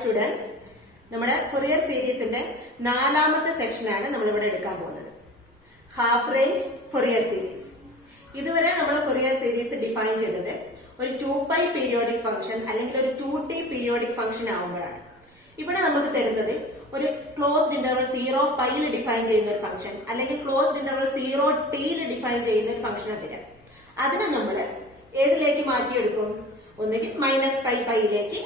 Students, നമ്മുടെ Fourier സീരീസിന്റെ 4ാമത്തെ സെക്ഷനാണ് നമ്മൾ ഇവിടെ എടുക്കാൻ പോകുന്നത്. Half range Fourier series. ഇതുവരെ നമ്മൾ ഫൊറിയർ സീരീസ് ഡിഫൈൻ ചെയ്തത് ഒരു 2π പീരിയോഡിക് ഫംഗ്ഷൻ അല്ലെങ്കിൽ ഒരു 2t പീരിയോഡിക് ഫംഗ്ഷൻ ആവുമ്പോഴാണ്. ഇവിടെ നമുക്ക് തരുന്നത് ഒരു ക്ലോസ്ഡ് ഇന്റർവൽ 0πയിൽ ഡിഫൈൻ ചെയ്യുന്ന ഒരു ഫംഗ്ഷൻ അല്ലെങ്കിൽ ക്ലോസ്ഡ് ഇന്റർവൽ 0tയിൽ ഡിഫൈൻ ചെയ്യുന്ന ഒരു ഫംഗ്ഷൻ തരാം. അതിനെ നമ്മൾ ഏതിലേക്ക് മാറ്റിയെടുക്കും? ഒന്നുകിൽ -π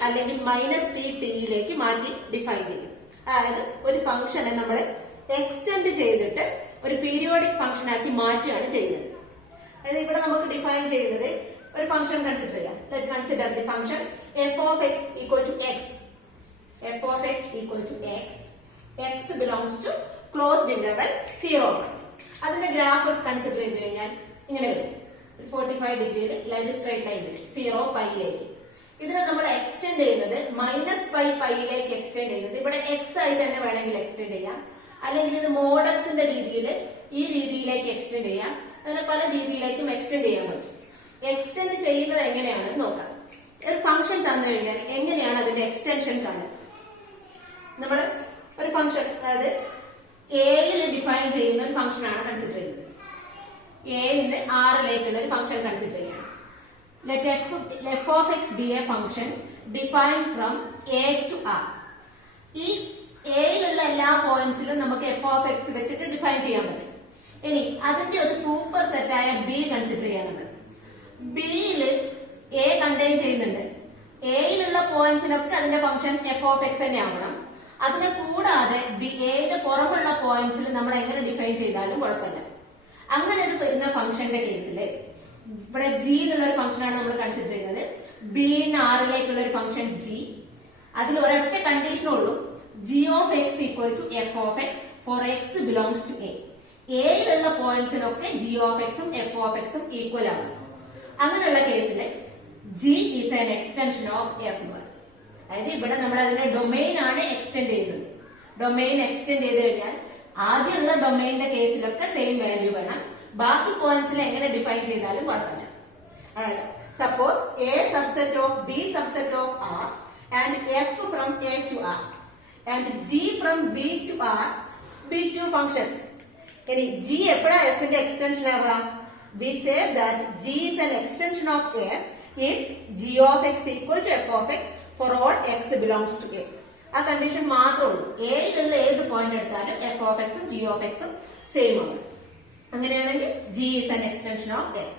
അല്ലെങ്കിൽ -t മാറ്റി ഡിഫൈൻ ചെയ്യും. അതായത് ഒരു ഫംഗ്ഷനെ നമ്മൾ എക്സ്റ്റെൻഡ് ചെയ്തിട്ട് ഒരു പീരിയോഡിക് ഫംഗ്ഷൻ ആക്കി മാറ്റുകയാണ് ചെയ്യുന്നത്. അതായത് ഇവിടെ നമുക്ക് ഡിഫൈൻ ചെയ്യുന്നത് ഒരു ഫംഗ്ഷൻ കൺസിഡർ ചെയ്യാം. Consider the function f of x equal to x. f of x equal to x. x belongs to closed interval 0. അതിന്റെ ഗ്രാഫ് കൺസിഡർ ചെയ്ത് കഴിഞ്ഞാൽ ഇങ്ങനെ വരും. 45 ഡിഗ്രിയിൽ ലൈൻ സ്ട്രൈറ്റ് ലൈൻ വരും 0πയിലേക്ക്. ഇതിനെ നമ്മൾ എക്സ്റ്റെൻഡ് ചെയ്യുന്നത് -πയിലേക്ക് എക്സ്റ്റെൻഡ് ചെയ്യുന്നത് ഇവിടെ x ആയി തന്നെ വേണമെങ്കിൽ എക്സ്റ്റെൻഡ് ചെയ്യാം, അല്ലെങ്കിൽ ഇത് മോഡ് എക്സിന്റെ രീതിയിൽ ഈ രീതിയിലേക്ക് എക്സ്റ്റെൻഡ് ചെയ്യാം. അങ്ങനെ പല രീതിയിലേക്കും എക്സ്റ്റെൻഡ് ചെയ്യാൻ പറ്റും. എക്സ്റ്റെൻഡ് ചെയ്യുന്നത് എങ്ങനെയാണെന്ന് നോക്കാം. ഒരു ഫംഗ്ഷൻ തന്നു കഴിഞ്ഞാൽ എങ്ങനെയാണ് അതിന്റെ എക്സ്റ്റൻഷൻ കാണുക? നമ്മൾ ഒരു ഫംഗ്ഷൻ, അതായത് എയിൽ ഡിഫൈൻ ചെയ്യുന്ന ഒരു ഫംഗ്ഷൻ ആണ് കൺസിഡർ ചെയ്യുന്നത്. എന്ന് ആറിലേക്കുള്ള ഒരു ഫംഗ്ഷൻ കൺസിഡർ ചെയ്യണം. Let f of x be a function defined from a to r. ഈ എയിലുള്ള എല്ലാ പോയിന്റ്സിലും നമുക്ക് f of x വെച്ചിട്ട് ഡിഫൈൻ ചെയ്യാൻ പറ്റും. ഇനി അതിന്റെ ഒരു സൂപ്പർ സെറ്റായ ബി കൺസിഡർ ചെയ്യാനുണ്ട്. ബിയിൽ എ കണ്ടെയ്ൻ ചെയ്യുന്നുണ്ട്. എയിലുള്ള പോയിന്റ്സിനൊക്കെ അതിന്റെ ഫംഗ്ഷൻ f of x തന്നെ ആവണം. അതിനെ കൂടാതെ എയുടെ പുറമുള്ള പോയിന്റ്സിൽ നമ്മൾ എങ്ങനെ ഡിഫൈൻ ചെയ്താലും കുഴപ്പമില്ല. അങ്ങനെ ഒരു വരുന്ന ഫംഗ്ഷന്റെ കേസിൽ ഇവിടെ ജി എന്നുള്ള ഒരു ഫംഗ്ഷനാണ് നമ്മൾ കൺസിഡർ ചെയ്യുന്നത്. ബിന്ന് ആറിലേക്കുള്ള ഒരു ഫംഗ്ഷൻ ജി. അതിൽ ഒരൊറ്റ കണ്ടീഷനേ ഉള്ളൂ, g of x equal to f of x for x belongs to a. എയിലുള്ള പോയിന്റ്സിനൊക്കെ g of x ഉം f of x ഉം ഈക്വൽ ആണ്. അങ്ങനെയുള്ള കേസിൽ g is an extension of f. അതായത് ഇവിടെ നമ്മൾ അതിന്റെ ഡൊമെയിൻ ആണ് എക്സ്റ്റെൻഡ് ചെയ്യുന്നത്. ഡൊമെയിൻ എക്സ്റ്റെൻഡ് ചെയ്ത് കഴിഞ്ഞാൽ ആദ്യമുള്ള ഡൊമെയിന്റെ കേസിലൊക്കെ സെയിം വാല്യൂ വേണം. ബാക്കി പോയിന്റ്സിൽ എങ്ങനെ ഡിഫൈൻ ചെയ്താലും കുഴപ്പമില്ല. അതായത് suppose a subset of b subset of r and f from a to r and g from b to r be two functions. ഇനി g എപ്പോഴാ f ന്റെ എക്സ്റ്റൻഷൻ ആവുക? We say that g is an extension of f if g of x equal to f of x for all x belongs to a. ആ condition മാത്രമേ ഉള്ളൂ. എയിലുള്ള ഏത് point എടുത്താലും f of x ഉം g of x ഉം same ആണ്. അങ്ങനെയാണെങ്കിൽ g is an extension of f.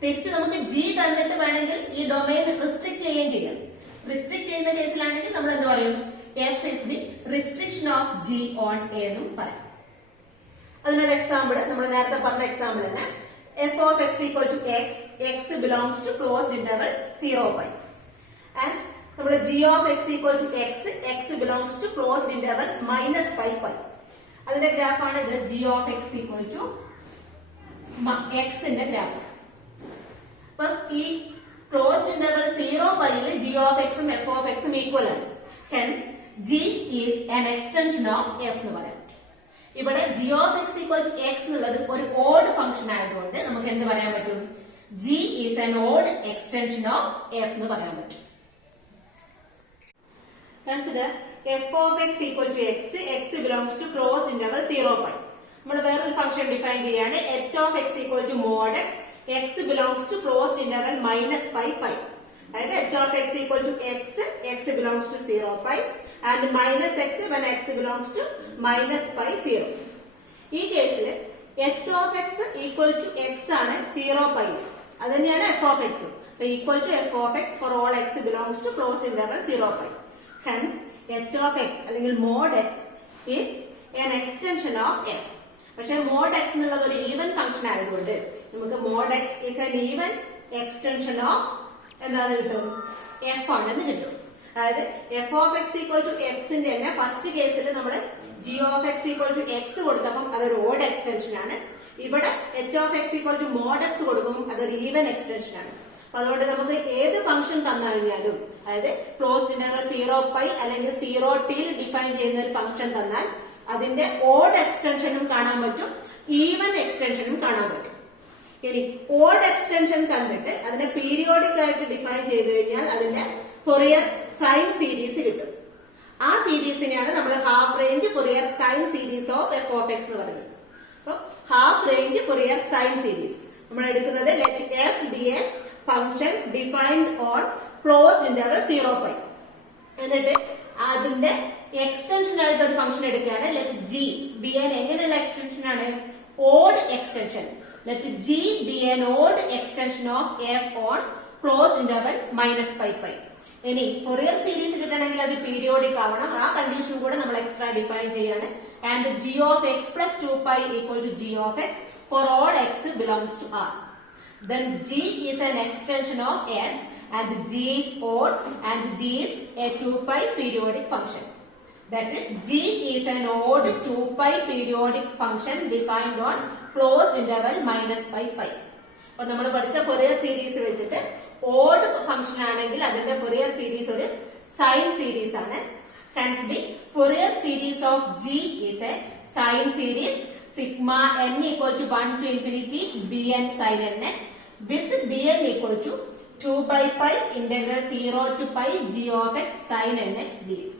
തിരിച്ച് നമുക്ക് g തന്നിട്ട് വേണമെങ്കിൽ ഈ ഡൊമെയിൻ റിസ്ട്രിക്ട് ചെയ്യുകയും ചെയ്യാം. റിസ്ട്രിക്ട് ചെയ്യുന്ന കേസിലാണെങ്കിൽ നമ്മൾ എന്ത് പറയും? f is the restriction of g on a എന്നും പറയും. അതിനൊരു എക്സാമ്പിൾ നമ്മൾ നേരത്തെ പറഞ്ഞ എക്സാമ്പിൾ തന്നെ. f of x equal to x, x belongs to closed interval 0π. And നമ്മൾ g of x equal to x, x belongs to closed interval -π. അതിന്റെ ഗ്രാഫാണ് ഇത്. g of x equal to x ന്റെ graph. അപ്പം ഈ closed interval 0πയിൽ g of x ഉം f of x ഉം equal ആണ്. Hence g is an extension of f എന്ന് പറയാം. ഇവിടെ g of x equal to x എന്നുള്ളത് ഒരു ഓഡ് ഫംഗ്ഷൻ ആയതുകൊണ്ട് നമുക്ക് എന്ത് പറയാൻ പറ്റും? g is an odd extension of f എന്ന് പറയാൻ പറ്റും. Consider f of x equal to x, x belongs to closed interval 0π. നമ്മൾ വേറൊരു ഫംഗ്ഷൻ ഡിഫൈൻ ചെയ്യാണ്. h of x equal to mod x, x belongs to closed interval -π. അതായത് h of x equal to x, x belongs to 0π and -x when x belongs to -π 0. ഈ കേസിൽ h of x equal to x ആണ് 0π. അത് തന്നെയാണ് f of x. Equal to f of x for all x belongs to closed interval 0π. Hence h of x അല്ലെങ്കിൽ mod x is an extension of f. പക്ഷെ mod x എന്നുള്ളത് ഒരു even function ആയതുകൊണ്ട് നമുക്ക് mod x is an even extension of എന്താന്ന് കിട്ടും? f ആണെന്ന് കിട്ടും. അതായത് f of x equal to x ന്റെ തന്നെ ഫസ്റ്റ് കേസിൽ നമ്മൾ g of x equal to x കൊടുത്തപ്പം അതൊരു ഓഡ് എക്സ്റ്റൻഷൻ ആണ്. ഇവിടെ h of x equal to mod x കൊടുക്കുമ്പോൾ അതൊരു ഈവൻ എക്സ്റ്റൻഷൻ ആണ്. അപ്പൊ അതുകൊണ്ട് നമുക്ക് ഏത് ഫംഗ്ഷൻ തന്നാലും, അതായത് ക്ലോസ്ഡ് ഇന്റർവൽ 0π അല്ലെങ്കിൽ 0tയിൽ ഡിഫൈൻ ചെയ്യുന്ന ഒരു ഫംഗ്ഷൻ തന്നാൽ അതിന്റെ ഓഡ് എക്സ്റ്റൻഷനും കാണാൻ പറ്റും, ഈവൻ എക്സ്റ്റൻഷനും കാണാൻ പറ്റും. ഇനി ഓഡ് എക്സ്റ്റൻഷൻ കണ്ടിട്ട് അതിനെ പീരിയോഡിക് ആയിട്ട് ഡിഫൈൻ ചെയ്ത് കഴിഞ്ഞാൽ അതിന്റെ ഫൊറിയർ സൈൻ സീരീസ് കിട്ടും. Sine series of F of X എന്ന് പറയുന്നത്. അപ്പൊ half range Fourier sine series നമ്മൾ എടുക്കുന്നത് let F be a function defined on closed interval 0 എന്നിട്ട് അതിന്റെ എക്സ്റ്റൻഷൻ ആയിട്ട് ഒരു ഫംഗ്ഷൻ എടുക്കുകയാണ്. ലെറ്റ് ജി ബി എൻ എങ്ങനെയുള്ള എക്സ്റ്റൻഷൻ ആണ്? Odd extension. Let G be an odd extension of F on closed interval -π. ഇനി ഫൊറിയർ സീരീസ് കിട്ടണമെങ്കിൽ അത് പീരിയോഡിക് ആവണം. ആ കണ്ടീഷൻ കൂടെ നമ്മൾ എക്സ്ട്രാ ഡിഫൈൻ ചെയ്യാണ്. And g of x plus 2π equal to g of x for all x belongs to R. Then g is an extension of f and g is odd and g is a 2π periodic function. That is, g is an odd 2π periodic function defined on closed interval -π. അപ്പൊ നമ്മൾ പഠിച്ച Fourier series വെച്ചിട്ട് odd function ആണെങ്കിൽ അതിന്റെ Fourier series ഒരു sign series ആണ്. Hence the Fourier series of G is a sine series sigma n equal to 1 to infinity bn sin nx with bn equal to 2 by pi integral 0 to pi g of x sin nx dx.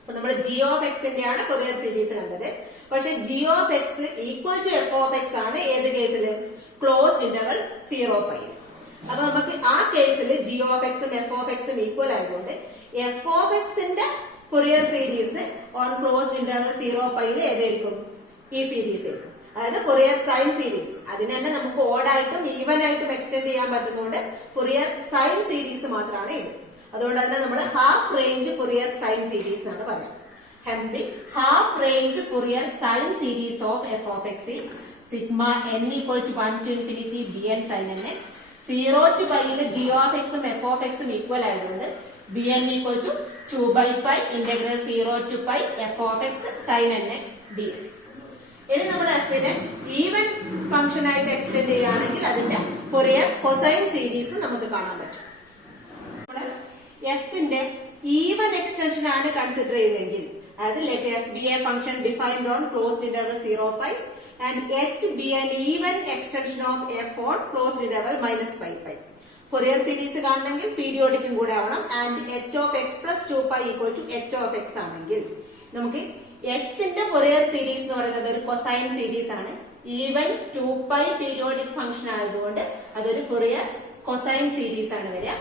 അപ്പൊ നമ്മൾ g of x ന്റെയാണ് Fourier series കണ്ടത്. പക്ഷെ g of x equal to f of x ആണ് ഏത് കേസിൽ? Closed interval 0 അപ്പൊ നമുക്ക് ആ കേസിൽ g of x ഉം f of x ഉം ഈക്വൽ ആയതുകൊണ്ട് f of x ന്റെ Fourier series on closed interval 0 ഏതായിരിക്കും? ഈ സീരീസ് ആയിരിക്കും. അതായത് ഫൊറിയർ സൈൻ സീരീസ്. അതിന് തന്നെ നമുക്ക് ഓഡായിട്ടും ഈവൻ ആയിട്ടും എക്സ്റ്റെൻഡ് ചെയ്യാൻ പറ്റുന്നതുകൊണ്ട് ഫൊറിയർ സൈൻ സീരീസ് മാത്രമാണ് ഇത്. അതുകൊണ്ട് അതിനെ നമ്മൾ half range Fourier sine series എന്നാണ് പറയുന്നത്. Hence the half range Fourier sine series of f of x is sigma n equal to 1 to infinity bn sin nx. 0 to pi ൽ g of x ഉം f of x ഉം equal ആയതുകൊണ്ട് bn equal to 2 by pi integral 0 to pi f of x sin nx dx. ഇനി നമ്മൾ എഫിനെ even function ആയിട്ട് extend ചെയ്യുകയാണെങ്കിൽ അതിന്റെ ഫൊറിയർ കൊസൈൻ സീരീസ് നമുക്ക് കാണാൻ പറ്റും. നമ്മൾ എഫിന്റെ ഈവൻ എക്സ്റ്റൻഷൻ ആണ് കൺസിഡർ ചെയ്തെങ്കിൽ അതായത് let F be a function defined on closed interval 0 and H be an even extension of F on closed interval -π. Fourier series കാണണമെങ്കിൽ പീരിയോഡിക്കും കൂടെ ആവണം. And H of X plus 2π equal to H of X ആണെങ്കിൽ നമുക്ക് എച്ചിന്റെ Fourier series എന്ന് പറയുന്നത് ഒരു കൊസൈൻ സീരീസ് ആണ്. ഈവൻ 2π പീരിയോഡിക് ഫംഗ്ഷൻ ആയതുകൊണ്ട് അതൊരു ഫൊറിയർ കൊസൈൻ സീരീസ് ആണ് വരിക.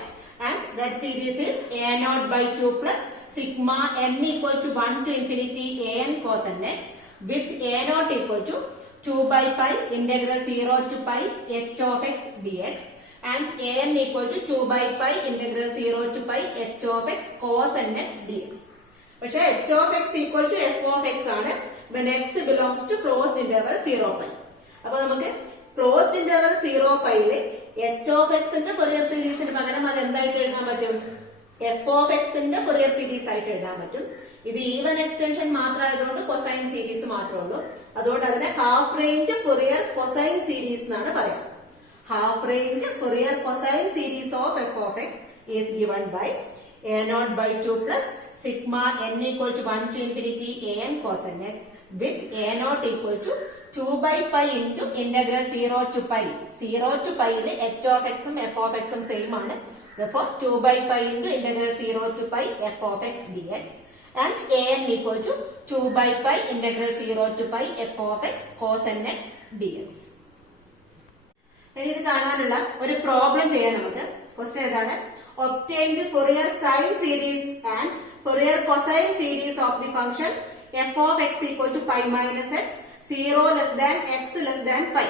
And that series is a0 by 2 plus sigma n equal to 1 to infinity an cos nx with a0 equal to 2 by pi integral 0 to pi h of x dx and an equal to 2 by pi integral 0 to pi h of x cos nx dx. പക്ഷെ h of x equal to f of x ആണ് when x belongs to closed interval 0 അപ്പൊ നമുക്ക് closed interval 0 ല് h of x ന്റെ Fourier സീരീസിന് പകരം അത് എന്തായിട്ട് എഴുതാൻ പറ്റും? f of x ന്റെ ഫൊറിയർ സീരീസ് ആയിട്ട് എഴുതാൻ പറ്റും. ഇത് ഈവൻ എക്സ്റ്റൻഷൻ മാത്രമായതുകൊണ്ട് കൊസൈൻ സീരീസ് മാത്രമേ ഉള്ളൂ. അതുകൊണ്ട് അതിനെ half range Fourier cosine series എന്നാണ് പറയാം. Half range Fourier cosine series of f of x is given by a0 by 2 plus sigma n equal to 1 to infinity an cos nx with a0 equal to 2 by pi into integral 0 to pi. 0 to pi ല് h of x ഉം f of x ഉം same ആണ്. Therefore 2 by pi into integral 0 to pi f of x dx and an equal to 2 by pi integral 0 to pi f of x cos nx dx. ഇനി ഇത് കാണാനുള്ള ഒരു problem ചെയ്യാൻ നമുക്ക്. Question ഏതാണ്? obtain the Fourier sine series and Fourier cosine series of the function f of x equal to pi minus x 0 less than x less than pi.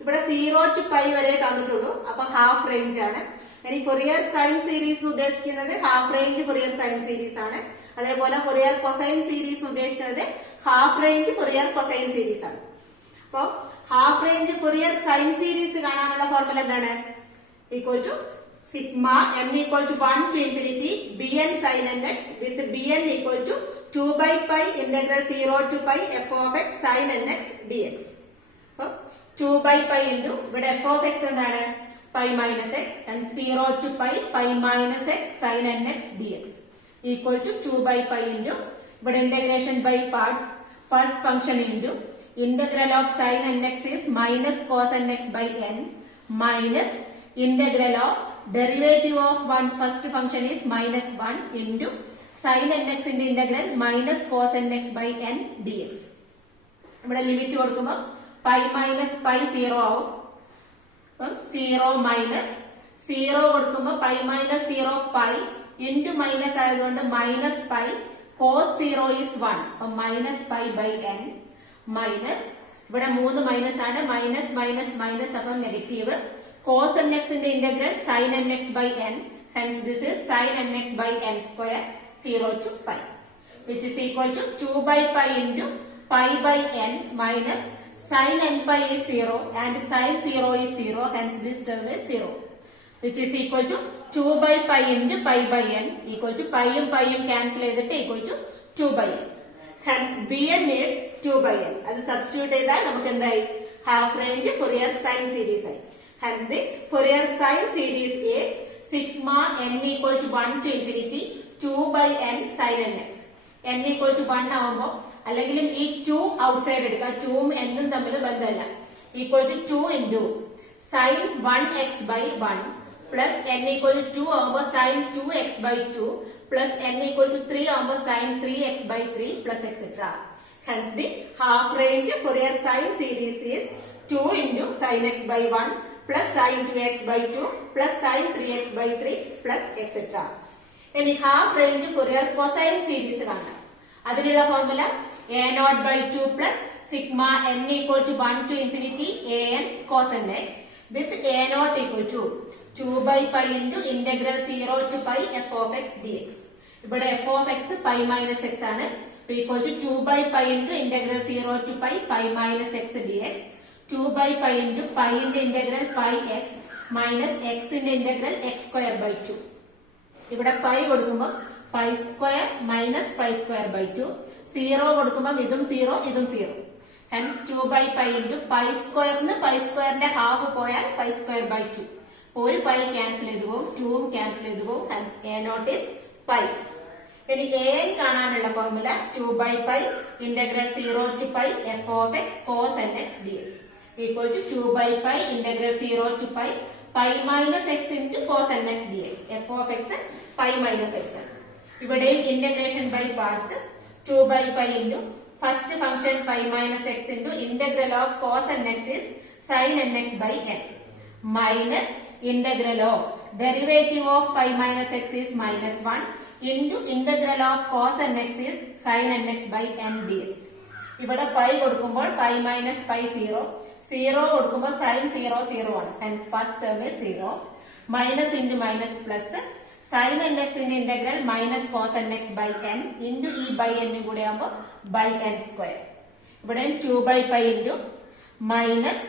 ഇവിടെ 0 to pi വരെ തന്നിട്ടുള്ളൂ. അപ്പൊ ഹാഫ് റേഞ്ച് ആണ്. ഇനി Fourier sine series ഉദ്ദേശിക്കുന്നത് half range Fourier sine series ആണ്. അതേപോലെ Fourier cosine series ഉദ്ദേശിക്കുന്നത് half range Fourier cosine series ആണ്. അപ്പൊ half range Fourier sine series കാണാനുള്ള ഫോർമുല എന്താണ്? Equal to sigma n equal to 1 to infinity bn sin nx with bn equal to 2 by pi integral 0 to pi f of x sin nx dx. അപ്പൊ 2 by pi into ഇവിടെ f of x എന്താണ്? pi minus x and 0 to pi pi minus x sin nx dx equal to 2 by pi into ഇവിടെ integration by parts first function into integral of sin nx is minus cos nx by n minus integral of derivative of one first function is minus 1 into sine N എക്സിന്റെ integral minus cos N X by N D X. ഇവിടെ limit കൊടുക്കുമ്പോൾ pi minus pi 0 ആവും. അപ്പം 0 minus 0 കൊടുക്കുമ്പോൾ pi minus 0 pi into minus ആയതുകൊണ്ട് minus pi cos 0 is 1. അപ്പം minus pi by N minus ഇവിടെ 3 minus ആണ്. മൈനസ് മൈനസ് മൈനസ് അപ്പം നെഗറ്റീവ്. കോസ് എൻ എക്സിന്റെ integral sine N X by N. Hence this is sign N X by n square 0 to pi, which is equal to 2 by pi into pi by n minus sin n pi is 0 and sin 0 is 0. Hence this term is 0, which is equal to 2 by pi into pi by n equal to pi cancel ചെയ്തിട്ട് equal to 2 by n. Hence bn is 2 by n. അത് substitute ചെയ്താൽ നമുക്ക് എന്തായി? Half range Fourier sine series ആയി. Hence the Fourier sine series is sigma n equal to 1 to infinity 2 by n sin nx. n equal to 1 ആവുമ്പോൾ അല്ലെങ്കിലും ഈ 2 outside എടുക്കുക. 2ഉം n ഉം തമ്മിൽ ബന്ധമല്ല. Equal to 2 into sine 1x by 1 plus n equal to 2 ആവുമ്പോൾ sine 2x by 2 plus n equal to 3 ആവുമ്പോൾ sine 3x by 3 plus etcetera. Hence the half range Fourier sine series is 2 into sin x by 1 plus sin 2x by 2 plus sin 3x by 3 plus etc. ഇനി half range Fourier cosine series കാണാം. അതിനുള്ള formula a0 by 2 plus sigma n equal to 1 to infinity an cos nx with a0 equal to 2 by pi into integral 0 to pi f of x dx. ഇവിടെ f of x pi minus x ആണ്. equal to 2 by pi into integral 0 to pi pi minus x dx. 2 by pi into pi into integral pi x minus x into integral x square by 2. ഇവിടെ pi കൊടുക്കുമ്പോൾ pi square minus pi square by 2. 0 കൊടുക്കുമ്പോൾ ഇതും 0 ഇതും 0. Hence 2 by pi into pi സ്ക്വയറിന് pi സ്ക്വയറിന്റെ half പോയാൽ pi square by 2. ഒരു pi cancel ചെയ്തു പോകും. 2ഉം ക്യാൻസൽ ചെയ്തു പോകും. Hence a0 is pi. ഇനി an കാണാനുള്ള formula 2 by pi integral 0 to pi f of x cos nx dx equal to 2 by pi integral 0 to pi pi minus x into cos nx dx. f of x pi minus x ആണ്. ഇവിടെയും integration by parts 2 by pi into first function pi minus x into integral of cos nx is sin nx by n minus integral of derivative of pi minus x is minus 1 into integral of cos nx is sin nx by n dx. ഇവിടെ pi കൊടുക്കുമ്പോൾ pi minus pi 0. 0 കൊടുക്കുമ്പോൾ sine 0 0 ആണ്. Hence first term is 0. Minus into minus plus sine N എക്സിന്റെ integral minus cos N X by N into ഈ by എന്നും കൂടെ ആകുമ്പോൾ by n square. ഇവിടെ 2 by pi into minus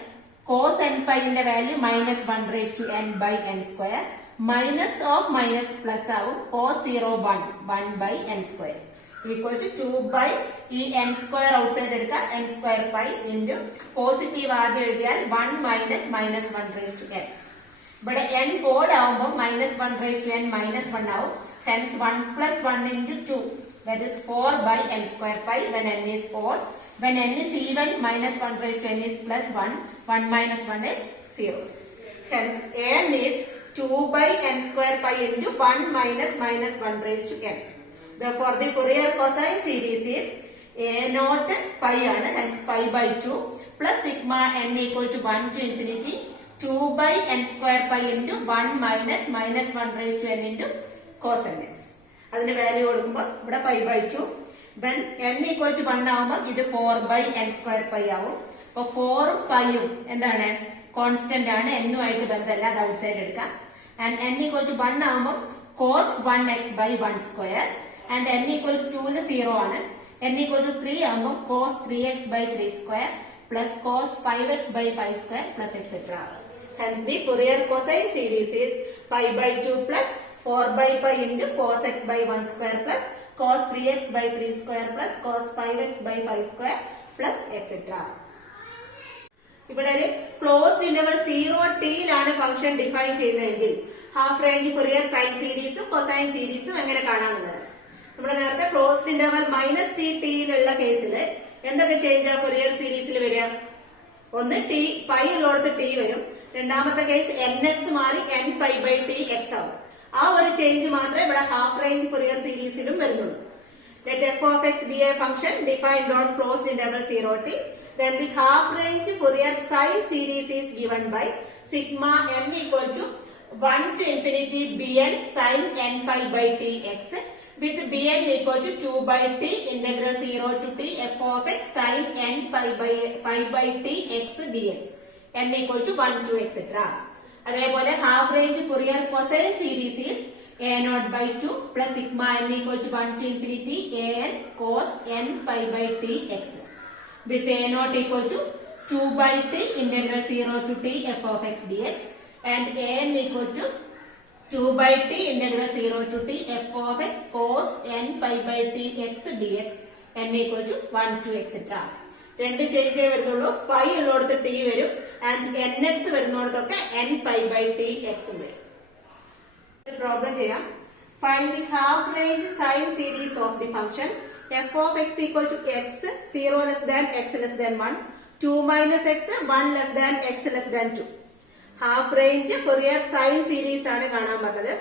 cos N പൈന്റെ value minus 1 raised to n by n square minus of minus plus ആവും cos 0 1 by n square equal to 2 by ഈ n square outside എടുക്കുക n square pi into positive ആദ്യം എഴുതിയാൽ 1 minus minus 1 raised to n. ഇവിടെ n odd ആവുമ്പോൾ minus 1 raised to n minus 1 ആവും. Hence 1 plus 1 into 2 that is 4 by n square pi when n is odd. When n is even minus 1 raised to n is plus 1. 1 minus 1 is 0. Hence n is 2 by n square pi into 1 minus minus 1 raised to n. Therefore the Fourier cosine series is a0 pi ആണ്. Hence pi by 2 plus sigma n equal to 1 to infinity 2 by n square pi into 1 minus minus 1 raised to n into cos nx. അതിന്റെ value കൊടുക്കുമ്പോൾ ഇവിടെ pi by 2. When n equal to 1 ആവുമ്പോൾ ഇത് 4 by n square pi ആവും. അപ്പോൾ 4 പൈയും എന്താണ് constant ആണ്. n-ഉമായിട്ട് ബന്ധമല്ല. അത് ഔട്ട്സൈഡ് എടുക്കാം. And n equal to 1 ആവുമ്പോൾ cos 1x by 1 square and n equal to 2 ന് 0 ആണ്. n equal to 3 ആവുമ്പോൾ cos 3x by 3 square plus cos 5x by 5 square plus etc. Hence the Fourier cosine series is pi by 2 plus 4 by pi into cos x by 1 square plus cos 3x by 3 square plus cos 5x by 5 square plus etc. ഇവിടെ ഒരു closed interval 0t function define ചെയ്തതെങ്കിൽ half range Fourier sine സീരീസും കൊസൈൻ സീരീസും എങ്ങനെ കാണാമെന്നത്. നമ്മുടെ നേരത്തെ closed interval minus ടിയിലുള്ള കേസിൽ എന്തൊക്കെ ചേഞ്ച് ആ ഫൊറിയർ സീരീസിൽ വരിക? ഒന്ന് ടി പൈ ഉള്ളിടത്ത് ടി വരും. രണ്ടാമത്തെ കേസ് എൻ എക്സ് മാറി n pi by T x ആവും. ആ ഒരു ചേഞ്ച് മാത്രമേ ഇവിടെ ഹാഫ് റേഞ്ച് ഫൊറിയർ സീരീസിലും വരുന്നുള്ളൂ. Let f of x be a function defined on closed interval 0 t. Then the half range Fourier sine series is given by sigma n equal to 1 to infinity bn sin n pi by t x with bn equal to 2 by t integral 0 to t f of x sin n pi by t x dx n equal to 1 to etc. അതേപോലെ half range Fourier cosine series is a naught by 2 plus sigma n equal to 1 to infinity a n cos n pi by t x with a naught equal to 2 by t integral 0 to t f of x dx and a n equal to 2 by t integral 0 to t f of x cos n pi by t x dx n equal to 1 to etc. രണ്ട് ചേഞ്ചേ വരുന്നുള്ളൂ. Pi ഉള്ളിടത്ത് T വരും and N X വരുന്നിടത്തൊക്കെ N pi by T X വരും. Problem ചെയ്യാം. Find the half range sine series of the function f of x equal to x 0 less than x less than 1 2 minus x 1 less than x less than 2. Half range Fourier sine series ആണ് കാണാൻ പറഞ്ഞത്.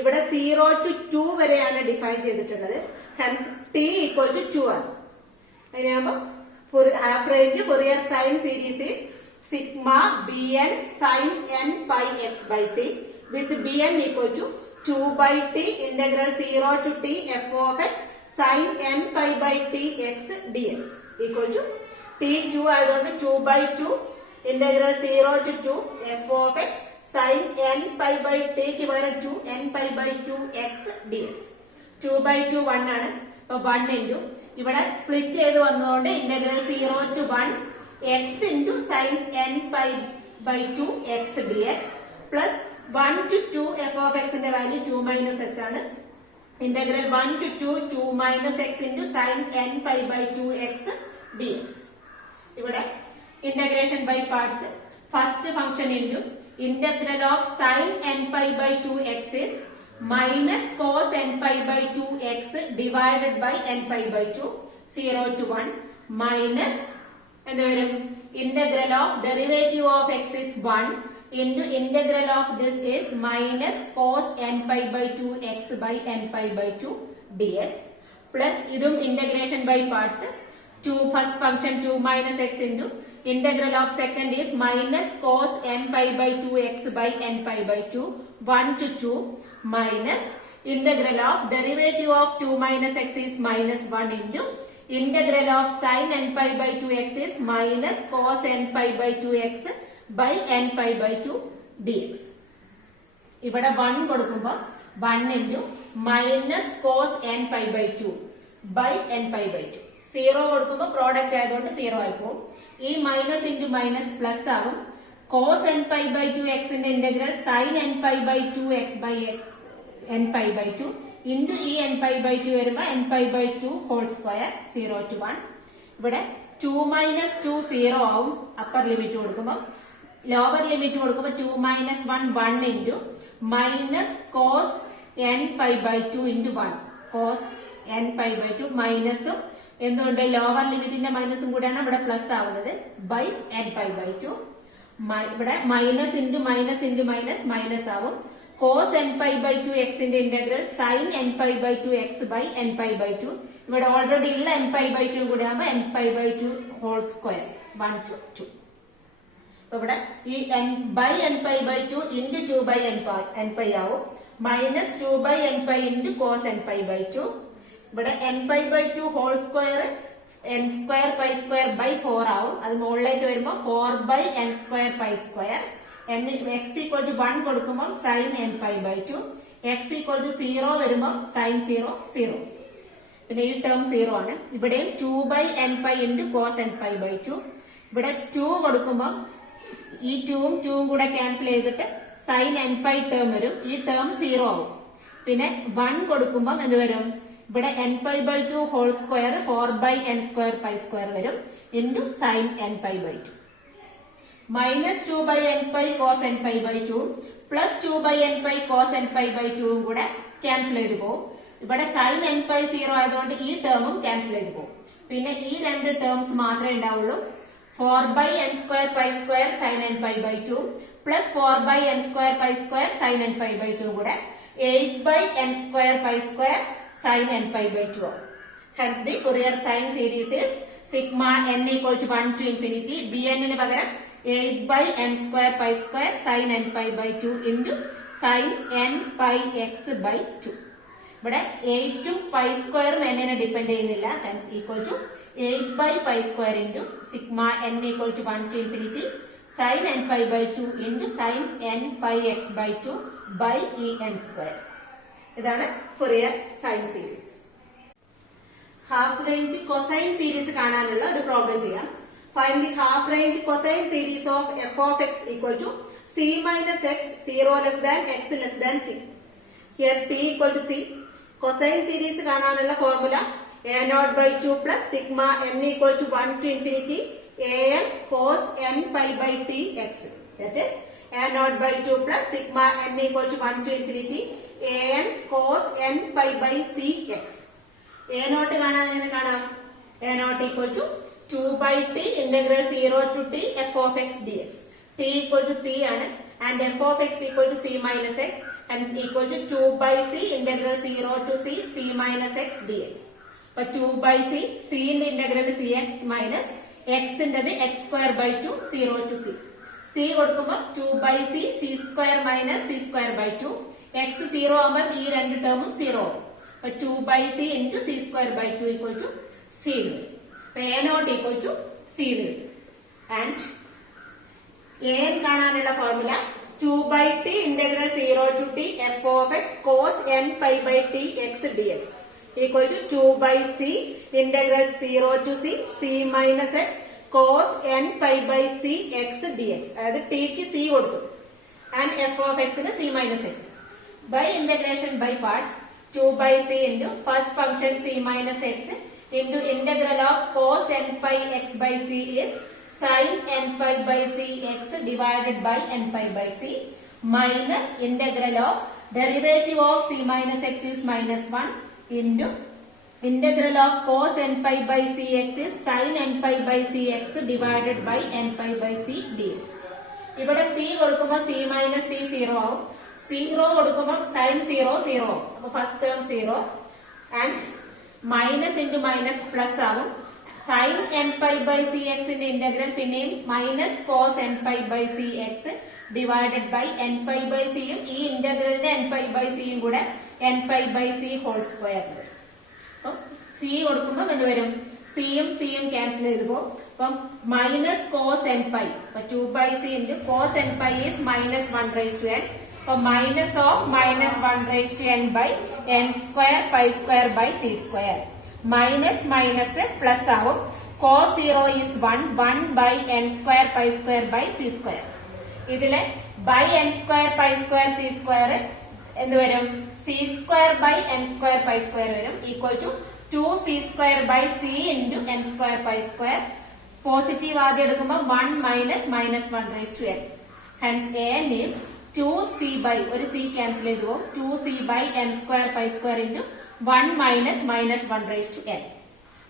ഇവിടെ 0 to 2 വരെയാണ് define ചെയ്തിട്ടുള്ളത്. Hence t equal to 2 ആണ്. അതിനാകുമ്പോൾ half range Fourier sine series is sigma bn sin n pi x by t with bn equal to 2 by t integral 0 to t f of x sin n pi by t x dx equal to t2 ആയതുകൊണ്ട് 2 by 2 integral 0 to 2 f of x sin n pi by t ക്ക് പകരം 2 n pi by 2 x dx. 2 by 2 1 ആണ്. അപ്പൊ 1 into ഇവിടെ split ചെയ്ത് വന്നതുകൊണ്ട് integral 0 to 1 x into sin n pi by 2 x dx plus 1 to 2 f of x ന്റെ value 2 minus x ആണ്. Integral 1 to 2 2 minus x into sin n pi by 2 x dx. ഇവിടെ integration by parts. First function into integral of sin n pi by 2 x is minus cos n pi by 2 x divided by n pi by 2 0 to 1 minus എന്ത് വരും integral of derivative of x is 1 into integral of this is minus cos n pi by 2 x by n pi by 2 dx plus idum integration by parts 2 first function 2 minus x into integral of second is minus cos n pi by 2 x by n pi by 2 1 to 2 minus integral of derivative of 2 minus x is minus 1 into integral of sin n pi by 2 x is minus cos n pi by 2 x by n pi by 2 dx. ഇവിടെ 1 കൊടുക്കുമ്പോൾ 1 into minus cos n pi by 2 by n pi by 2. 0 കൊടുക്കുമ്പോൾ product ആയതുകൊണ്ട് 0 ആയിപ്പോവും. ഈ minus into minus plus ആവും. cos n pi by 2 x ന്റെ integral sin n pi by 2 x by x n pi by 2 into ഈ n pi by 2 വരുമ്പോൾ n pi by 2 whole square 0 to 1. ഇവിടെ 2 minus 2 0 ആവും upper limit കൊടുക്കുമ്പോൾ. Lower limit കൊടുക്കുമ്പോൾ 2 minus 1 1 into minus cos n pi by 2 into 1 cos n pi by 2 മൈനസും എന്തുകൊണ്ട് lower ലിമിറ്റിന്റെ മൈനസും കൂടെയാണ് ഇവിടെ പ്ലസ് ആവുന്നത് ബൈ n pi by 2. ഇവിടെ minus into minus into minus minus ആവും. cos n pi by 2 x ന്റെ integral sin n pi by 2 x by n pi by 2. ഇവിടെ already ഉള്ള n pi by 2 കൂടെ ആകുമ്പോൾ n pi by 2 whole square 1 to 2. ഇവിടെ ഈ by n pi by 2 into 2 by n pi ആവും. Minus 2 by n pi into cos n pi by 2. ഇവിടെ n pi by 2 whole square n square pi square by 4 ആവും. അത് മുകളിലേക്ക് വരുമ്പോൾ 4 by n square pi square. x equal to 1 കൊടുക്കുമ്പോൾ sin n pi by 2. x equal to 0 വരുമ്പോൾ sin 0 0. പിന്നെ ഈ term 0 ആണ്. ഇവിടെയും 2 by n pi into cos n pi by 2. ഇവിടെ 2 കൊടുക്കുമ്പോൾ ഈ 2ഉം 2ഉം കൂടെ ക്യാൻസൽ ചെയ്തിട്ട് sin n pi ടേം വരും. ഈ ടേം 0 ആവും. പിന്നെ 1 കൊടുക്കുമ്പോൾ എന്ത് വരും ഇവിടെ n pi by 2 whole square 4 by n square pi square വരും into sin n pi by 2. Minus 2 by n pi cos n pi by 2 plus 2 by n pi cos n pi by 2 കൂടെ cancel ചെയ്ത് പോകും. ഇവിടെ sin n pi 0 ആയതുകൊണ്ട് ഈ ടേമും cancel ചെയ്ത് പോകും. പിന്നെ ഈ രണ്ട് ടേംസ് മാത്രമേ ഉണ്ടാവുള്ളൂ. 4 by n square pi square sin n pi by 2 plus 4 by n square pi square sin n pi by 2 കൂടെ 8 by n square pi square sin n pi by 2 ആവും. Hence the Fourier sine series is sigma n equal to 1 to infinity bn ന് പകരം 8 by n square pi square sin n pi by 2 into sin n pi x by 2. ഇവിടെ 8 ഉം pi സ്ക്വയറും എന്നിനെ depend ചെയ്യുന്നില്ല. Hence equal to 8 by pi square into sigma n equal to 1 to infinity sin n pi by 2 into sin n pi x by 2 by e n square. ഇതാണ് Fourier sine series. Half range cosine series കാണാനുള്ള ഒരു problem ചെയ്യാം. Find the half range cosine series of f of x equal to c minus x 0 less than x less than c. Here t equal to c. Cosine series കാണാനുള്ള formula a0 by 2 plus sigma n equal to 1 to infinity an cos n pi by t x. That is a0 by 2 plus sigma n equal to 1 to infinity an cos n pi by c x. a0 കാണാൻ എങ്ങനെ കാണാം? a0 equal to 2 by t integral 0 to t f of x dx. t equal to c ആണ് and f of x equal to c minus x, hence equal to 2 by c integral 0 to c c minus x dx. But 2 by c, c ന്റെ integral cx minus x ന്റേത് x square by 2 0 to c. c കൊടുക്കുമ്പോൾ 2 by c c square minus c square by 2. x 0 ആകുമ്പോൾ ഈ രണ്ട് ടേമും 0 ആവും. അപ്പൊ 2 by c into c square by 2 equal to c. അപ്പൊ a0 equal to c and an കാണാനുള്ള formula 2 by t integral 0 to t f of x cos n pi by t x dx equal to 2 by c integral 0 to c c minus x cos n pi by c x dx. അതായത് t ക്ക് c കൊടുത്തു and f of x ന് c minus x. By integration by parts 2 by c into first function c minus x into integral of cos n pi x by c is sin n pi by c x divided by n pi by c minus integral of derivative of c minus x is minus 1 into integral of cos n pi by c x is sin n pi by c x divided by n pi by c dx. ഇവിടെ c കൊടുക്കുമ്പോൾ c minus c 0 ആവും. 0 കൊടുക്കുമ്പോൾ sin 0 0 ആവും. അപ്പോൾ first term 0 and minus into minus plus ആവും. sin n pi by c x ന്റെ integral പിന്നെയും minus cos n pi by c x divided by n pi by c യും ഈ ഇന്റഗ്രലിന്റെ n pi by c യും കൂടെ n pi by c whole square. അപ്പം c കൊടുക്കുമ്പോൾ എന്ത് വരും? c യും c യും ക്യാൻസൽ ചെയ്തു പോകും. അപ്പം മൈനസ് cos n pi. അപ്പൊ 2 by c into cos n pi is minus 1 raised to n. അപ്പൊ minus of minus 1 raised to n by n square pi square by c square. Minus minus plus ആവും. cos 0 is 1 by n square pi square by c square. ഇതിലെ by n square pi square c square എന്ത് വരും? c square by n square pi square വരും equal to 2c square by c into n square pi square. Positive ആദ്യം എടുക്കുമ്പോൾ 1 minus minus 1 raised to n. Hence an is 2c by ഒരു c cancel ചെയ്തു പോകും. 2c by n square pi square into 1 minus minus 1 raised to n.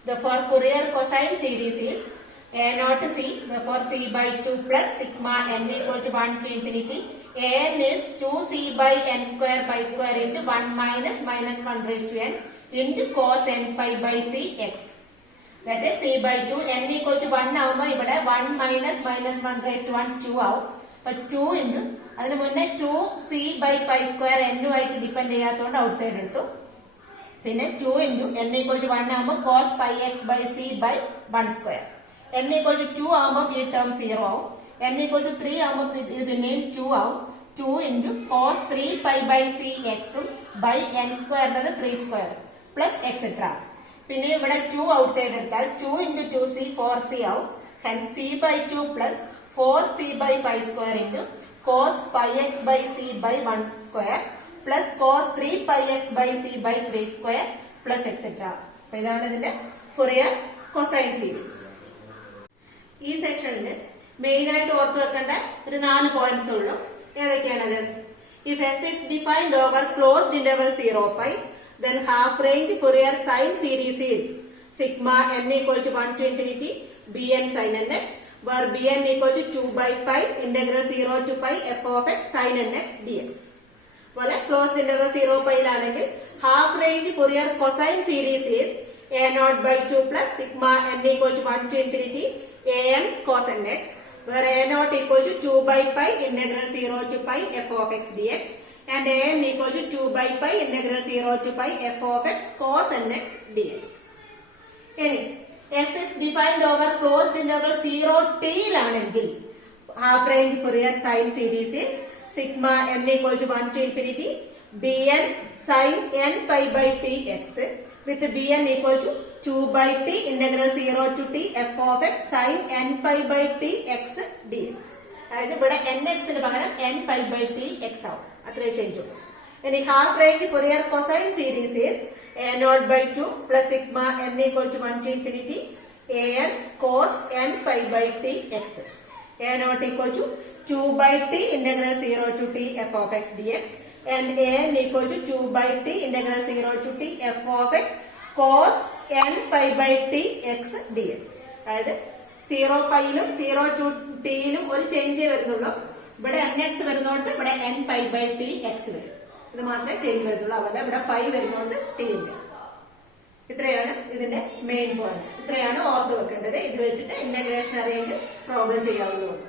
Therefore Fourier cosine series is a0 to c. Therefore c by 2 plus sigma n equal to 1 to infinity. an is 2c by n square pi square into 1 minus minus 1 raised to n into cos n pi by c x. That is c by 2 n equal to 1 ആവുമ്പോൾ ഇവിടെ 1 minus minus 1 raised to 1 2 ആവും. അപ്പൊ 2 into അതിന് മുന്നേ 2c by pi square n ആയിട്ട് depend ചെയ്യാത്തതുകൊണ്ട് out side എടുത്തു. പിന്നെ 2 into n equal to 1 ആകുമ്പോൾ cos pi x by c by 1 square. n equal to 2 ആകുമ്പോൾ ഈ ടേം 0 ആവും. n equal to 3 ആകുമ്പോൾ ഇത് പിന്നെയും 2 ആവും. 2 into cos 3 pi by c x by n square എന്നത് 3 square plus etc. പിന്നെ ഇവിടെ 2 ഔട്ട് സൈഡ് എടുത്താൽ 2 into 2c 4c ആവും. hence c by 2 plus 4c by pi square into cos pi x by c by 1 square plus cos 3 pi x by c by 3 square plus etc. അപ്പൊ ഇതാണ് ഇതിന്റെ Fourier cosine series. ഈ സെക്ഷനിൽ main ആയിട്ട് ഓർത്ത് വെക്കേണ്ട ഒരു 4 പോയിന്റ്സ് ഉള്ളൂ. ഏതൊക്കെയാണത്? If f is defined over closed interval 0 pi, then half range Fourier sine series is sigma n equal to 1 to infinity bn sin nx, where bn equal to 2 by pi integral 0 to pi f of x sin nx dx. അതുപോലെ closed interval 0 പൈയിലാണെങ്കിൽ half range Fourier cosine series is a0/2 plus sigma n equal to 1 to infinity an cos nx, where a0 equal to 2 by pi integral 0 to pi f of x dx and an equal to 2 by pi integral 0 to pi f of x cos nx dx. ഇനി f is defined over closed interval 0 t ലാണെങ്കിൽ half range Fourier sine series is sigma n equal to 1 to infinity bn sin n pi by t x with bn equal to 2 by t integral 0 to t f of x sin n pi by t x dx. അതായത് ഇവിടെ nx ന് പകരം n pi by t x ആവും. അത്രേ change ഉള്ളൂ. ഇനി half range Fourier cosine series is a0/2 plus sigma n equal to 1 to infinity an cos n pi by t x. a0 equal to 2 by t integral 0 to t f of x dx and an equal to 2 by t integral 0 to t f of x cos n pi by t x dx. അതായത് 0 പൈയിലും 0 to t യിലും ഒരു ചേഞ്ചേ വരുന്നുള്ളൂ. ഇവിടെ nx വരുന്നോണ്ട് ഇവിടെ n pi by t x വരും. ഇത് മാത്രമേ change വരുന്നുള്ളൂ. അതുപോലെ ഇവിടെ പൈ വരുന്നോണ്ട് t ഉണ്ട്. ഇത്രയാണ് ഇതിന്റെ മെയിൻ പോയിന്റ്സ്. ഇത്രയാണ് ഓർത്ത് വെക്കേണ്ടത്. ഇത് വെച്ചിട്ട് ഇന്റഗ്രേഷൻ അറേഞ്ച് പ്രോബ്ലം ചെയ്യാവുന്നതാണ്.